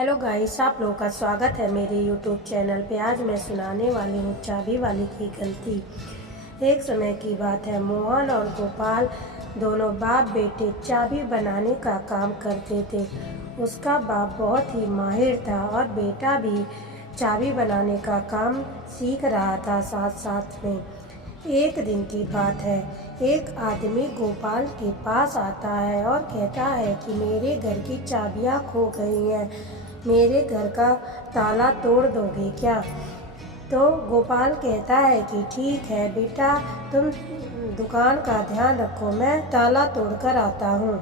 Hello guys, आप लोगों का स्वागत है मेरे यूट्यूब चैनल पे। आज मैं सुनाने वाली हूँ चाबी वाले की गलती। एक समय की बात है, मोहन और गोपाल दोनों बाप बेटे चाबी बनाने का काम करते थे। उसका बाप बहुत ही माहिर था और बेटा भी चाबी बनाने का काम सीख रहा था साथ साथ में। एक दिन की बात है, एक आदमी गोपाल के पास आता है और कहता है कि मेरे घर की चाबियां खो गई हैं, मेरे घर का ताला तोड़ दोगे क्या? तो गोपाल कहता है कि ठीक है बेटा, तुम दुकान का ध्यान रखो, मैं ताला तोड़ कर आता हूँ।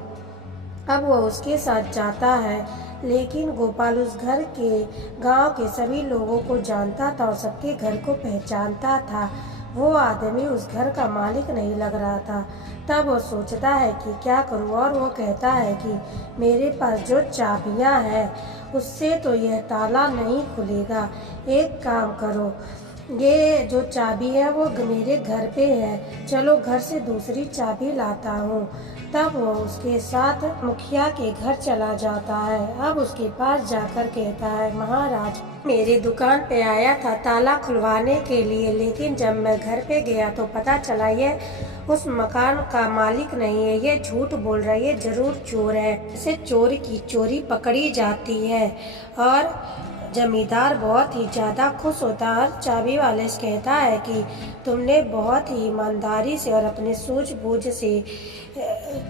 अब वो उसके साथ जाता है, लेकिन गोपाल उस घर के गांव के सभी लोगों को जानता था और सबके घर को पहचानता था। वो आदमी उस घर का मालिक नहीं लग रहा था। तब वो सोचता है कि क्या करूं, और वो कहता है कि मेरे पास जो चाबियां हैं उससे तो यह ताला नहीं खुलेगा। एक काम करो, ये जो चाबी है वो मेरे घर पे है, चलो घर से दूसरी चाबी लाता हूँ। तब वो उसके साथ मुखिया के घर चला जाता है। अब उसके पास जाकर कहता है, महाराज, मेरी दुकान पे आया था ताला खुलवाने के लिए, लेकिन जब मैं घर पे गया तो पता चला ये उस मकान का मालिक नहीं है, ये झूठ बोल रहा है, ये जरूर चोर है। इसे चोरी की चोरी पकड़ी जाती है। और जमींदार बहुत ही ज़्यादा खुश होता है और चाबी वाले से कहता है कि तुमने बहुत ही ईमानदारी से और अपने सूझबूझ से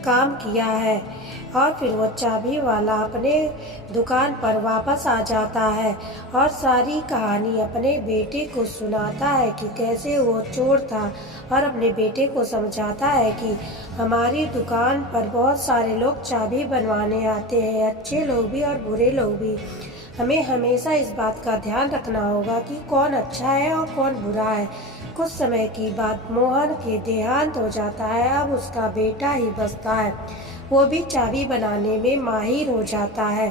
काम किया है। और फिर वो चाबी वाला अपने दुकान पर वापस आ जाता है और सारी कहानी अपने बेटे को सुनाता है कि कैसे वो चोर था, और अपने बेटे को समझाता है कि हमारी दुकान पर बहुत सारे लोग चाबी बनवाने आते हैं, अच्छे लोग भी और बुरे लोग भी। हमें हमेशा इस बात का ध्यान रखना होगा कि कौन अच्छा है और कौन बुरा है। कुछ समय की बाद मोहन के देहांत हो जाता है। अब उसका बेटा ही बचता है, वो भी चाबी बनाने में माहिर हो जाता है।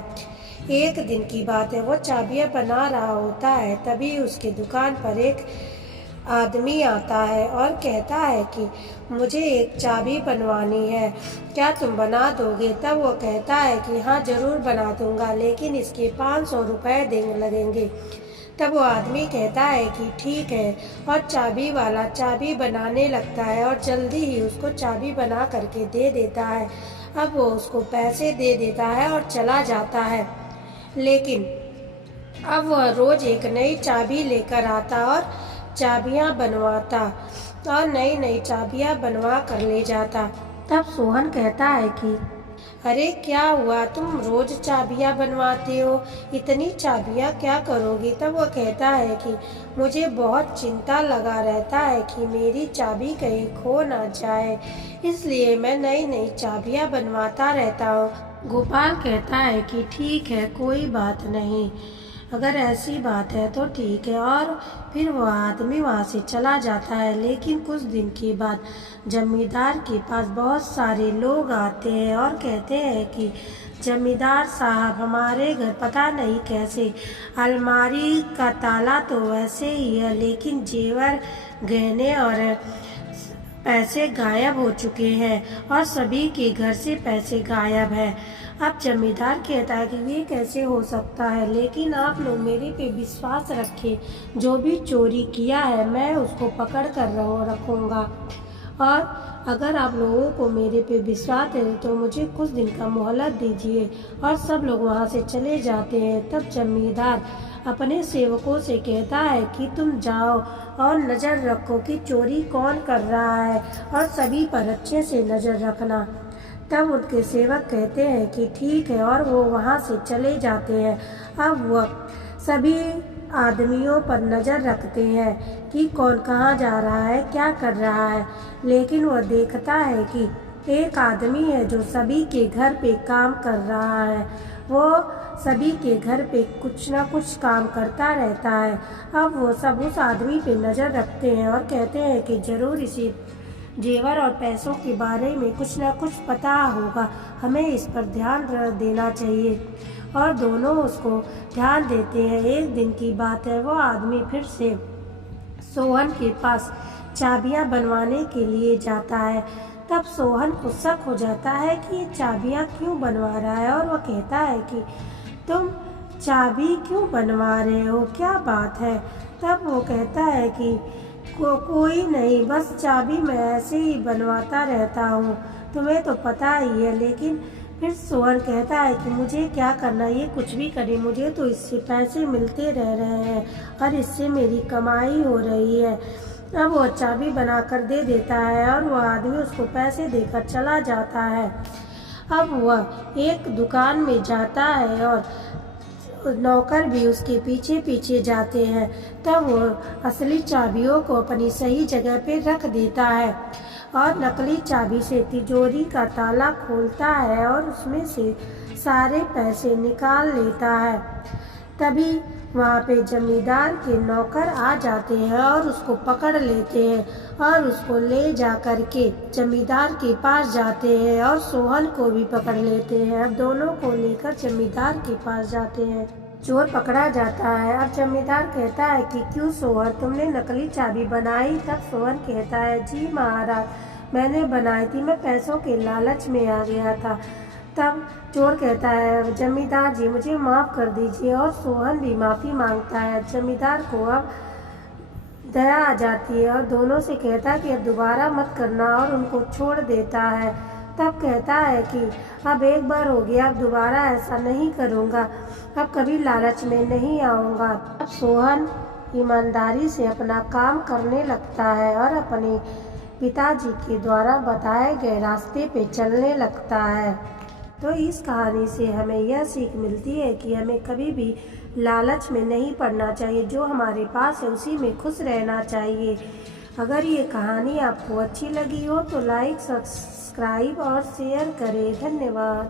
एक दिन की बात है, वो चाबियां बना रहा होता है, तभी उसकी दुकान पर एक आदमी आता है और कहता है कि मुझे एक चाबी बनवानी है, क्या तुम बना दोगे? तब वो कहता है कि हाँ जरूर बना दूंगा, लेकिन इसके 500 रुपये देने लगेंगे। तब वो आदमी कहता है कि ठीक है, और चाबी वाला चाबी बनाने लगता है और जल्दी ही उसको चाबी बना करके दे देता है। अब वो उसको पैसे दे देता है और चला जाता है। लेकिन अब वह रोज एक नई चाबी लेकर आता और चाबियां बनवाता और नई नई चाबियां बनवा कर ले जाता। तब सोहन कहता है कि अरे क्या हुआ, तुम रोज चाबियां बनवाते हो, इतनी चाबियां क्या करोगे? तब वो कहता है कि मुझे बहुत चिंता लगा रहता है कि मेरी चाबी कहीं खो ना जाए, इसलिए मैं नई नई चाबियां बनवाता रहता हूँ। गोपाल कहता है कि ठीक है, कोई बात नहीं, अगर ऐसी बात है तो ठीक है। और फिर वो आदमी वहाँ से चला जाता है। लेकिन कुछ दिन के बाद जमींदार के पास बहुत सारे लोग आते हैं और कहते हैं कि जमींदार साहब, हमारे घर पता नहीं कैसे अलमारी का ताला तो वैसे ही है, लेकिन जेवर, गहने और पैसे गायब हो चुके हैं और सभी के घर से पैसे गायब हैं। अब जमींदार कहता है कि ये कैसे हो सकता है, लेकिन आप लोग मेरे पे विश्वास रखें, जो भी चोरी किया है मैं उसको पकड़ कर रखूँगा, और अगर आप लोगों को मेरे पे विश्वास है तो मुझे कुछ दिन का मोहलत दीजिए। और सब लोग वहाँ से चले जाते हैं। तब जमींदार अपने सेवकों से कहता है कि तुम जाओ और नज़र रखो कि चोरी कौन कर रहा है, और सभी पर अच्छे से नज़र रखना। तब उनके सेवक कहते हैं कि ठीक है, और वो वहाँ से चले जाते हैं। अब वह सभी आदमियों पर नज़र रखते हैं कि कौन कहाँ जा रहा है, क्या कर रहा है। लेकिन वह देखता है कि एक आदमी है जो सभी के घर पे काम कर रहा है। वो सभी के घर पे कुछ ना कुछ काम करता रहता है। अब वो सब उस आदमी पे नज़र रखते हैं और कहते हैं कि ज़रूर इसे जेवर और पैसों के बारे में कुछ ना कुछ पता होगा, हमें इस पर ध्यान देना चाहिए। और दोनों उसको ध्यान देते हैं। एक दिन की बात है, वो आदमी फिर से सोहन के पास चाबियां बनवाने के लिए जाता है। तब सोहन को शक हो जाता है कि ये चाबियां क्यों बनवा रहा है, और वह कहता है कि तुम चाबी क्यों बनवा रहे हो, क्या बात है। तब वो कहता है कि कोई नहीं, बस चाबी मैं ऐसे ही बनवाता रहता हूँ, तुम्हें तो पता ही है। लेकिन फिर सोहन कहता है कि मुझे क्या करना, ये कुछ भी करे, मुझे तो इससे पैसे मिलते रह रहे हैं और इससे मेरी कमाई हो रही है। अब वो चाबी बनाकर दे देता है और वह आदमी उसको पैसे देकर चला जाता है। अब वह एक दुकान में जाता है और नौकर भी उसके पीछे पीछे जाते हैं। तब वो असली चाबियों को अपनी सही जगह पे रख देता है और नकली चाबी से तिजोरी का ताला खोलता है और उसमें से सारे पैसे निकाल लेता है। तभी वहाँ पे जमींदार के नौकर आ जाते हैं और उसको पकड़ लेते हैं और उसको ले जा कर के जमींदार के पास जाते हैं और सोहन को भी पकड़ लेते हैं। अब दोनों को लेकर जमींदार के पास जाते हैं। चोर पकड़ा जाता है और जमींदार कहता है कि क्यों सोहन, तुमने नकली चाबी बनाई। तब सोहन कहता है, जी महाराज, मैंने बनाई थी, मैं पैसों के लालच में आ गया था। तब चोर कहता है, जमींदार जी मुझे माफ़ कर दीजिए, और सोहन भी माफ़ी मांगता है। जमींदार को अब दया आ जाती है और दोनों से कहता है कि अब दोबारा मत करना और उनको छोड़ देता है। तब कहता है कि अब एक बार हो गया, अब दोबारा ऐसा नहीं करूँगा, अब कभी लालच में नहीं आऊँगा। अब सोहन ईमानदारी से अपना काम करने लगता है और अपने पिताजी के द्वारा बताए गए रास्ते पे चलने लगता है। तो इस कहानी से हमें यह सीख मिलती है कि हमें कभी भी लालच में नहीं पड़ना चाहिए, जो हमारे पास है उसी में खुश रहना चाहिए। अगर ये कहानी आपको अच्छी लगी हो तो लाइक, सब्सक्राइब और शेयर करें। धन्यवाद।